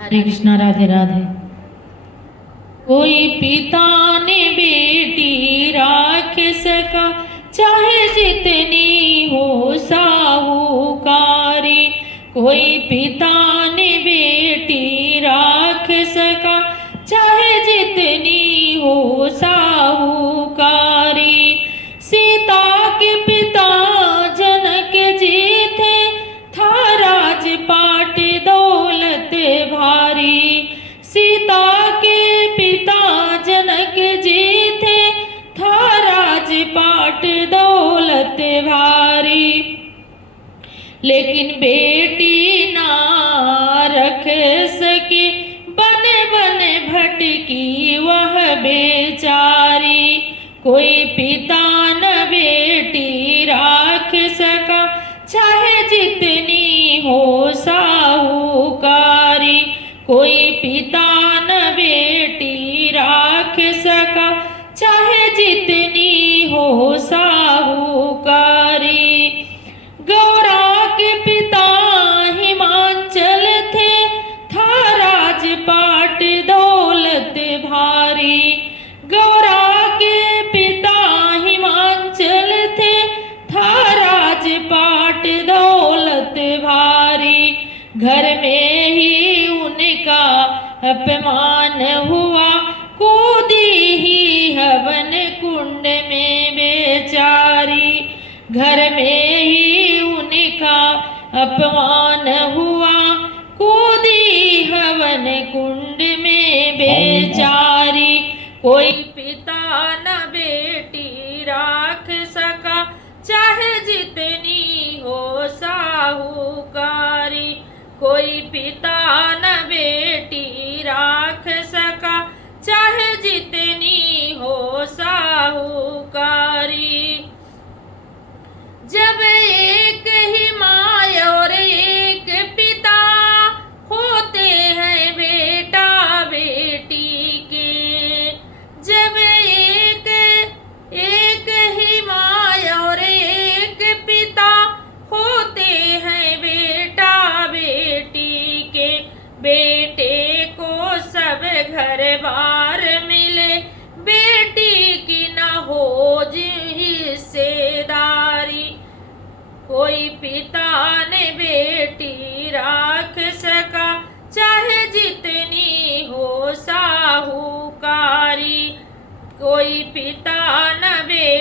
हरे कृष्णा, राधे राधे। कोई पिता ने बेटी राख सका, चाहे जितनी हो साहूकारी। कोई पिता ने बेटी राख सका, चाहे जितनी हो साहूकारी। सीता के पिता जनक जी थे, था राजपाट दौलत भारी। सीता के पिता जनक जी थे, था राजपाट दौलत भारी। लेकिन बेटी ना रख सके, बन बन भटकी वह बेचारी। कोई पिता न बेटी राख सका, चाहे जितनी हो साहूकारी। कोई पिता न बेटी राख सका, चाहे जितनी हो साहूकारी। गौरा के पिता हिमाचल थे, था राजपाट दौलत भारी। गौरा के पिता हिमाचल थे, था राजपाट दौलत भारी। घर में ही उनका अपमान हुआ, कूदी ही हवन कुंड में बेचारी। घर में ही उनका अपमान हुआ, कूदी हवन कुंड में बेचारी। कोई पिता न बेटी राख सका, चाहे जितनी हो साहूकारी। कोई पिता न बेटी राख सका, चाहे जितनी हो साहूकारी। जब एक ही माँ और एक पिता होते हैं बेटा बेटी के। जब एक ही माँ और एक पिता होते हैं बेटा बेटी के। बेटे को सब घर बार मिले, बेटी की न हो हिस्सेदारी। कोई पिता ने बेटी राख सका, चाहे जितनी हो साहूकारी। कोई पिता न बेटी